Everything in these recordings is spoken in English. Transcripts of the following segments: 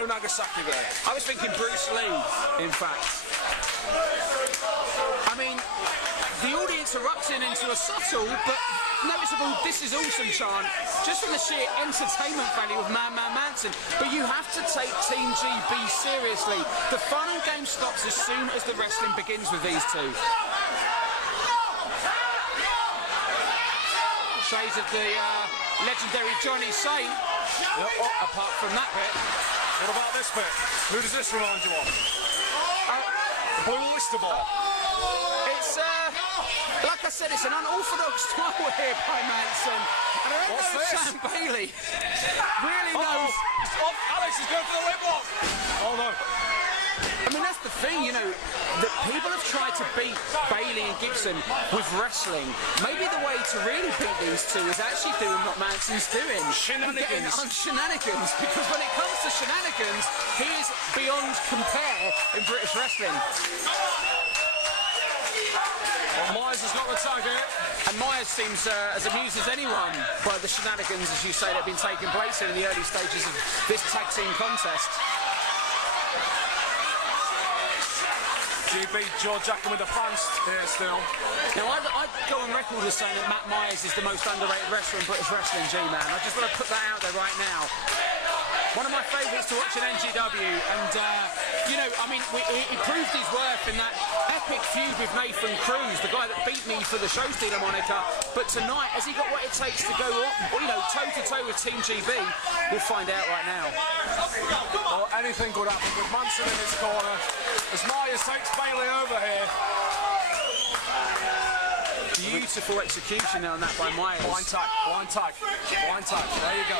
Hiroshima and Nagasaki there. I was thinking Bruce Lee, in fact. I mean, the audience erupting into a subtle but noticeable "This is awesome" chant, just from the sheer entertainment value of Manson. But you have to take Team GB seriously. The fun and game stops as soon as the wrestling begins with these two. Shades of the legendary Johnny Saint. Apart from that bit. What about this bit? Who does this remind you of? The Blue Oyster Bar. It's, like I said, it's an unorthodox style here by Manson. And I don't know if Sam Bailey really knows. Alex is going for the whip lock. Oh no. I mean, that's the thing, you know, that people have tried to beat Bailey and Gibson with wrestling. Maybe the way to really beat these two is actually doing what Manson's doing. Shenanigans. On shenanigans, because when it comes to shenanigans, he is beyond compare in British wrestling. Well, Myers has got the tag here. And Myers seems as amused as anyone by the shenanigans, as you say, that have been taking place here in the early stages of this tag team contest. GB jaw-jacking with the fans here still. Now, I'd go on record as saying that Matt Myers is the most underrated wrestler in British wrestling, G-Man. I just want to put that out there right now. One of my favourites to watch in NGW, and, you know, I mean, he proved his worth in that epic feud with Nathan Cruz, the guy that beat me for the show stealer moniker. But tonight, has he got what it takes to go, you know, toe-to-toe with Team GB? We'll find out right now. Well, anything could happen with Manson in his corner as Myers takes Bailey over here. Beautiful execution on that by Myers. Blind tag, blind tag, blind tag. There you go.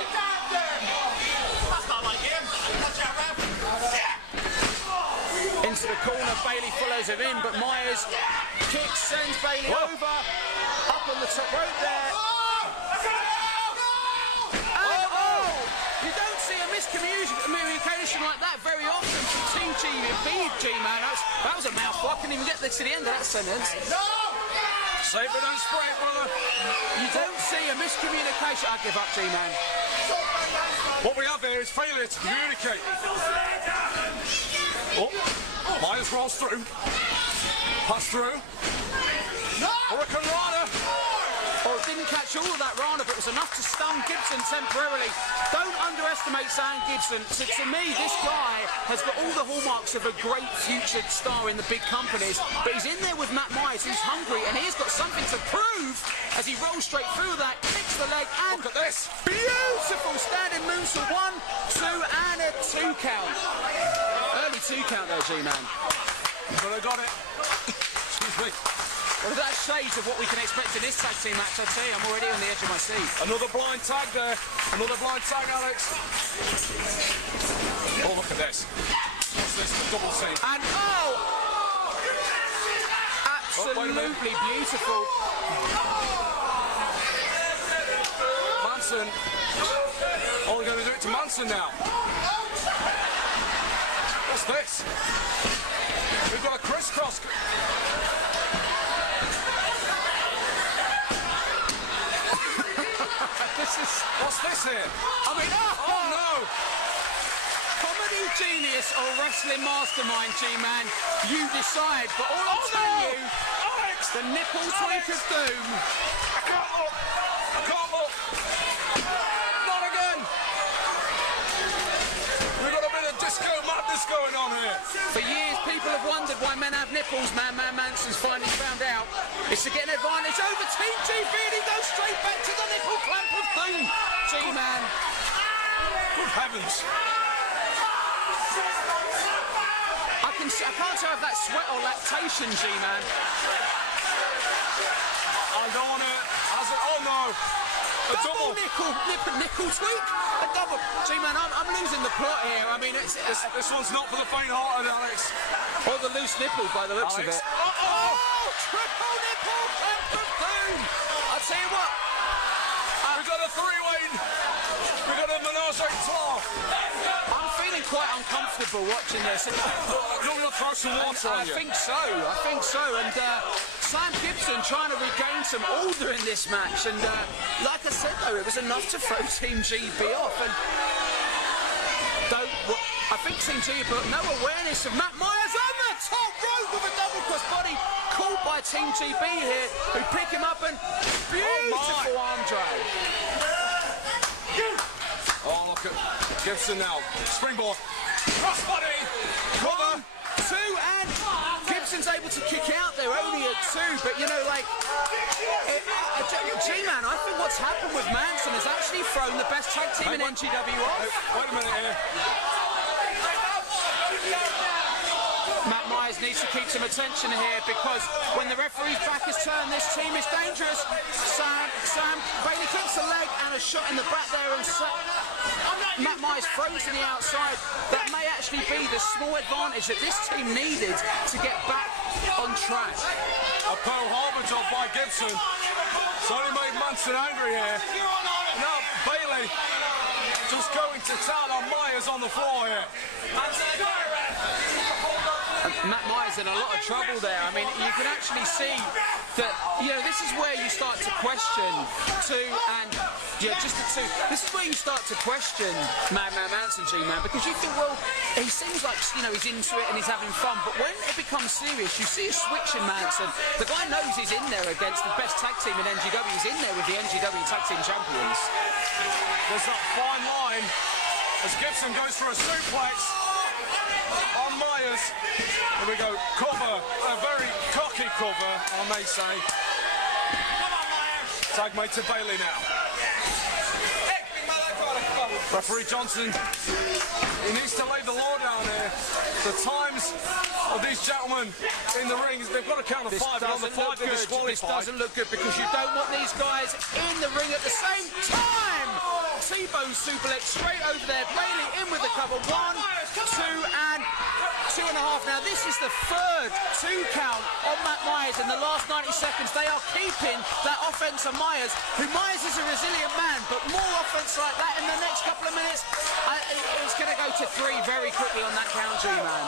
Into the corner, Bailey follows him in, but Myers kicks, sends Bailey over, up on the top rope there. And you don't see a miscommunication like that very often from Team GB, G-Man. That was a mouthful. I couldn't even get to the end of that sentence. Save it and spray it, brother. You don't see a miscommunication. I give up, G-Man. What we have here is failure to communicate. Oh, Myers rolls through. Pass through. Hurricane Rana. Oh, didn't catch all of that Rana, but it was enough to stun Gibson temporarily. Don't underestimate Zack Gibson. To me, this guy has got all the hallmarks of a great future star in the big companies, but he's in there with Matt Myers, who's hungry, and he's got something to prove as he rolls straight through that, kicks the leg, and look at this. Beautiful standing moonsault. 1, 2, and a 2 count. Early 2 count there, G-Man. But I got it. Excuse me. Well, that's shades of what we can expect in this tag team match, I tell you. I'm already on the edge of my seat. Another blind tag there. Another blind tag, Alex. Oh, look at this. What's this? The double team. And absolutely beautiful. Manson. Oh, we're going to do it to Manson now. What's this? We've got a crisscross. What's this here? I mean, oh no! Comedy genius or wrestling mastermind, G-Man, you decide. But all I'll tell you, Alex! The nipple tweak of doom. I can't look! I can't look! Not again! We've got a bit of disco madness going on here. For years, people have wondered why men have nipples. Manson's finally found out. It's to get an advantage over Team GB, and he goes straight back to the nipple clamp of doom. G-Man. Good heavens. I can't tell if that's sweat or lactation, G-Man. I don't want to... Oh no! A double nickel tweak. A double. G-Man, I'm losing the plot here. I mean, it's this one's not for the faint-hearted, Alex. Or the loose nipple, by the looks of it. Oh! Triple nipple clamp of doom. I'll tell you what. We've got a three-way. We've got a menage a trois. I'm feeling quite uncomfortable watching this. You're going to throw some water on you. I think so. And Zack Gibson trying to regain some order in this match. And like I said, though, it was enough to throw Team GB off. And I think Team G put no awareness of Matt Myers on the top rope with a double cross body called by Team GB here, who pick him up and beautiful arm drag. Oh, look at Gibson now. Springboard. Crossbody. Cover. 1, 2, and Gibson's able to kick out there only at 2, but you know, like, G-Man, I think what's happened with Manson has actually thrown the best tag team in NGW off. Wait a minute here. Matt Myers needs to keep some attention here because when the referee's back is turned, this team is dangerous. Sam Bailey clips a leg and a shot in the back there, and Matt Myers throws to the outside. That may actually be the small advantage that this team needed to get back on track. A Pearl Harbor job by Gibson. It's only made Manson angry here. Now Bailey just going to town on Myers on the floor here. Matt Myers in a lot of trouble there. I mean, you can actually see that, you know, this is where you start to question this is where you start to question Madman Manson, G-Man, because you think, well, he seems like, you know, he's into it and he's having fun, but when it becomes serious, you see a switch in Manson. The guy knows he's in there against the best tag team in NGW. He's in there with the NGW Tag Team Champions. There's that fine line as Gibson goes for a suplex on Myers. Here we go, cover, a very cocky cover, I may say. Tag mate to Bailey now. Referee Johnson, he needs to lay the law down here. The times of these gentlemen in the ring, they've got to count to 5, and on the 5 they're disqualified. This doesn't look good because you don't want these guys in the ring at the same time. T-bone suplex straight over there. Bailey in with the cover. 1, 2, and 2.5. Now this is the third 2 count on Matt Myers in the last 90 seconds. They are keeping that offense of Myers, who Myers is a resilient man, but more offense like that in the next couple of minutes. It's going to go to 3 very quickly on that count, G-Man.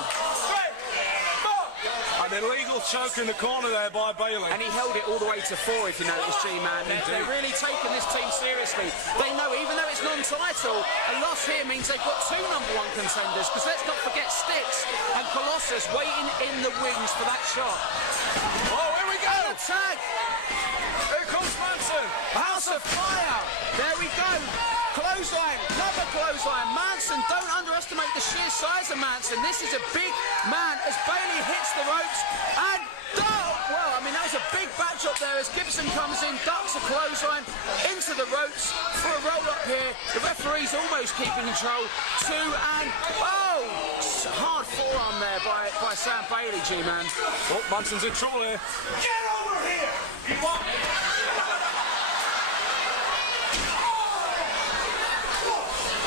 An illegal choke in the corner there by Bailey. And he held it all the way to 4, if you notice, G-Man. They're really taking this team seriously. They know, even though it's non-title, a loss here means they've got 2 #1 contenders, because let's not forget Stixx and Colossus waiting in the wings for that shot. Oh, here we go! Tag! Here comes Manson! House of Fire! There we go! Clothesline, another clothesline. Manson, don't underestimate the sheer size of Manson. This is a big man as Bailey hits the ropes and well, I mean, that was a big backdrop there as Gibson comes in, ducks a clothesline into the ropes for a roll up here. The referee's almost keeping control. 2 and hard forearm there by Sam Bailey, G-Man. Oh, Manson's in trouble here. Get over here! You want me?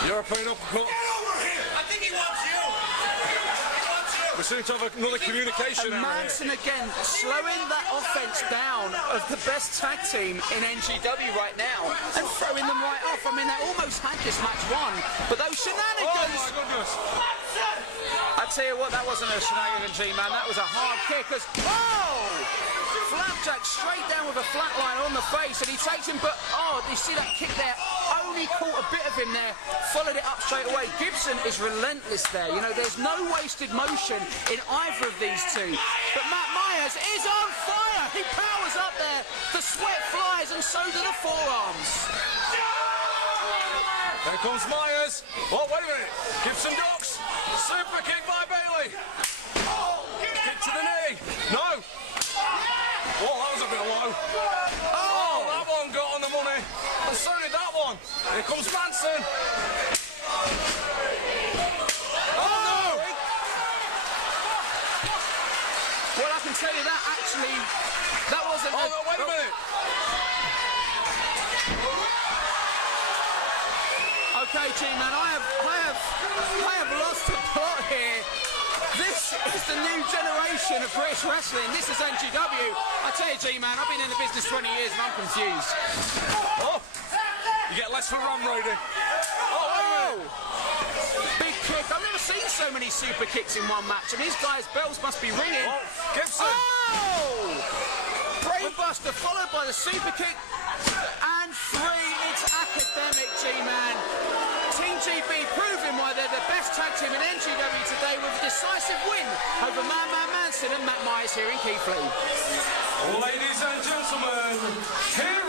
European uppercut. Get over here! I think he wants you. He wants you. We seem to have another communication And error Manson again slowing that offense down of the best tag team in NGW right now and throwing them right off. I mean, they almost had this match won, but those shenanigans. Oh my goodness! I tell you what, that wasn't a shenanigan, G-Man. That was a hard kick. Flapjack straight down with a flatline on the face, and he takes him, but you see that kick there? Only caught a bit of him there, followed it up straight away. Gibson is relentless there. You know, there's no wasted motion in either of these two. But Matt Myers is on fire. He powers up there. The sweat flies, and so do the forearms. There comes Myers. Oh, wait a minute. Gibson ducks. Super kick by Bailey. Kick to the knee. No. Oh, that was a bit low. Oh, that one got on the money. And so did that one. Here comes Manson. Oh, no. Well, I can tell you that actually, that wasn't. Oh, no, wait a minute. Okay, G-Man, I have lost the plot here. This is the new generation of British wrestling. This is NGW. I tell you, G-Man, I've been in the business 20 years and I'm confused. Oh, you get less for run rating. Oh, big kick. I've never seen so many super kicks in one match. And these guys' bells must be ringing. oh, Gibson. Oh! Brainbuster followed by the super kick. And 3. It's academic, G-Man. Team GB proving why they're the best tag team in NGW today with a decisive win over Manson and Matt Myers here in Keighley. Ladies and gentlemen, here